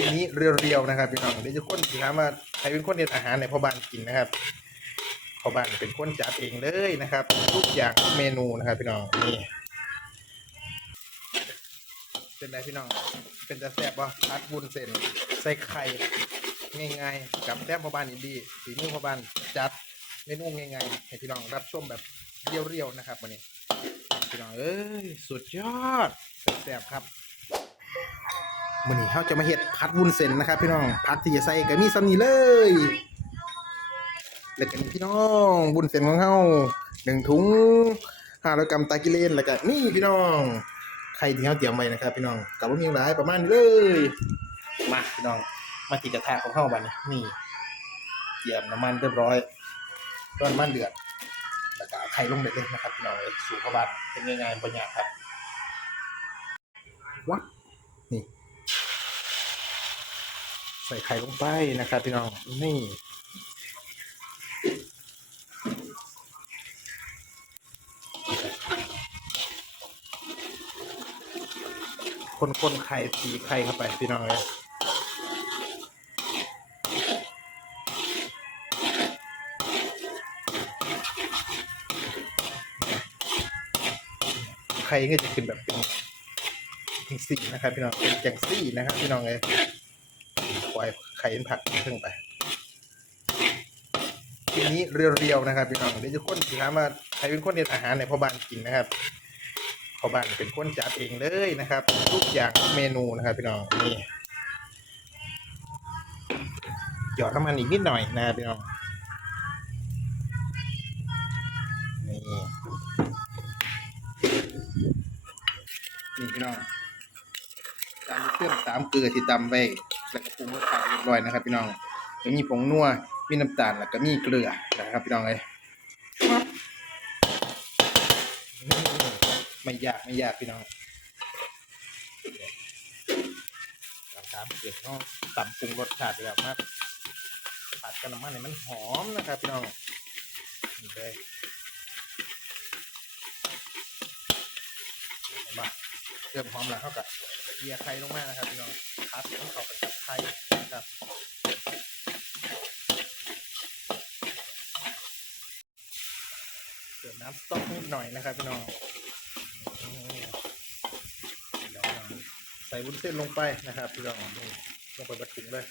ลิปนี้เรียวๆนะครับพี่น้องเดี๋ยวจะคนสิถามว่าใครเป็นคนเด็ดอาหารในพ่อบ้านกินนะครับพ่อบ้านเป็นคนจัดเองเลยนะครับ ทุกอย่างทุกเมนูนะครับ พี่น้องนี่เป็นไรพี่น้อง เป็นจะแซ่บป่ะพัดวุ้นเส้นใส่ไข่ง่ายๆกับแต้มพ่อบ้านอินดี้ฝีมือพ่อบ้านจัดเมนูง่ายๆให้พี่น้องรับชมแบบเรียวๆนะครับวันนี้พี่น้องเอ้ยสุดยอดแซ่บครับ มื่อนี้เขาจะมาเฮ็ดพัดวุ้นเส้นนะครับ พี่น้องพักที่จะใส่ก็มีซ้ำนี้เลยแล้วกันพี่น้องวุ้นเส้นของเขาหนึ่งถุงห้าร้อยกรัมตากิเลนแล้วก็นี่พี่น้องไข่ที่เขาเตรียมไว้นะครับ พี่น้องกับว่ามีหลายประมาณนี้เลยมาพี่น้องมาที่กระทะของเขาบัดนี้นี่เตรียมน้ำมันเรียบร้อยต้นมันเดือดแล้วก็ไข่ลงเด็ดเลยนะครับพี่น้องเอ้ยสูตรเขาบัดเป็นยังไงปัญญาครับวัดนี่ ใส่ไข่ลงไปนะครับพี่น้องนี่คนคนๆไข่สีไข่เข้าไปพี่น้องเลยไข่ก็จะขึ้นแบบเป็นเป็นสีนะครับพี่น้องเป็นแกงซี่นะครับพี่น้องเลย อยไข่เป็นผักครึ่งไปทีนี้เรียวๆนะครับพี่น้องเดี๋ยวจะค้นสิถามว่าใครเป็นคนเด็ดอาหารในพ่อบ้านกินนะครับพ่อบ้านเป็นคนจัดเองเลยนะครับ ทุกอย่างเมนูนะครับพี่น้องนี่หยอดน้ำมันอีกนิดหน่อยนะครับพี่น้องนี่นี่พี่น้อง ตามเครื่องตามเกลือที่ตำไว้แล้วก็ปรุงรสชาติเรียบร้อยนะครับ พี่น้องก็มีผงนัวมีน้ำตาลแล้วก็มีเกลือนะครับพี่น้องเลยไม่ยากไม่ยากพี่น้องตามตามเกลือพี่น้องตำปรุงรสชาติไปแล้วมากผัดกับน้ำมันให้มันหอมนะครับพี่น้องนี่เลย ห็นปะเริ่มหอมแล้วเท่ากับเยียไข่ลงมานะครับพี่น้องพัดต้องเข้าไปกับไข่นะครับเติมน้ำสต๊อกนิดหน่อยนะครับพี่น้องนี่เดี๋ยวใส่วุ้นเส้นลงไปนะครับพี่น้องลงไปบดถึงเลย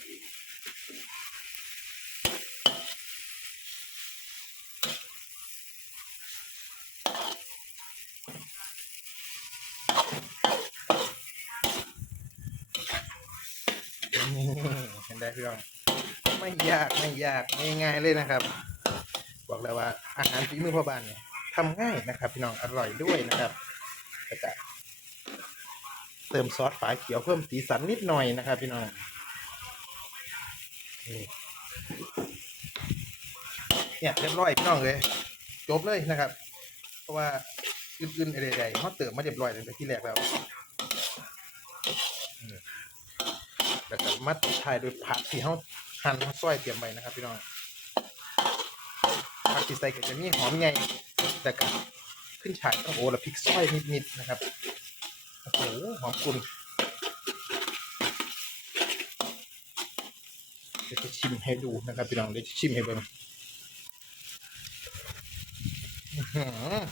นี่ เห็นได้พี่น้องไม่ยากไม่ยากง่ายๆเลยนะครับ บอกแล้วว่าอาหารฝีมือพ่อบ้านเนี่ยทำง่ายนะครับ พี่น้องอร่อยด้วยนะครับแล้วก็เติมซอสฝาเขียวเพิ่มสีสันนิดหน่อยนะครับ พี่น้องเนี่ยเรียบร้อยพี่น้องเลยจบเลยนะครับ เพราะว่าอื่นๆใดๆเขาเติมมาเรียบร้อยตั้งแต่ที่แรกแล้ว แล้วก็มัดท้ายด้วยผักที่เขาหั่นเขาซอยเตรียมไว้นะครับพี่น้องผักที่ใส่ก็จะมีหอมใหญ่แต่ก็ขึ้นฉายต้องโอ้และพริกซอยนิดๆนะครับโอ้โหหอมกลุ่นเดี๋ยวจะชิมให้ดูนะครับพี่น้องเดี๋ยวจะชิมให้เบิ่ง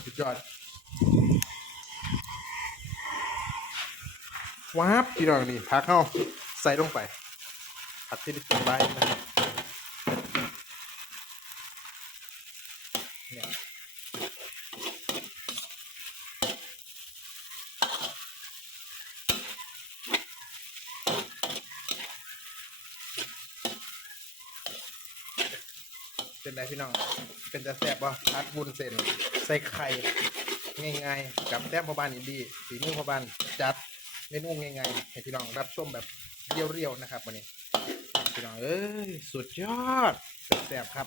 สุดยอดว้าบพี่น้องนี่ผักเข้า ใส่ลงไป ผักที่ได้เตรียมไว้นะครับเนี่ยเป็นไรพี่น้อง เป็นจะแซ่บป่ะพัดวุ้นเส้นใส่ไข่ง่ายๆกับแต้มพอบานอินดี้ฝีมือพอบานจัดเมนูง่ายๆให้พี่น้องรับชมแบบ เรียวๆนะครับวันนี้พี่น้องเอ้ยสุดยอดแซ่บครับ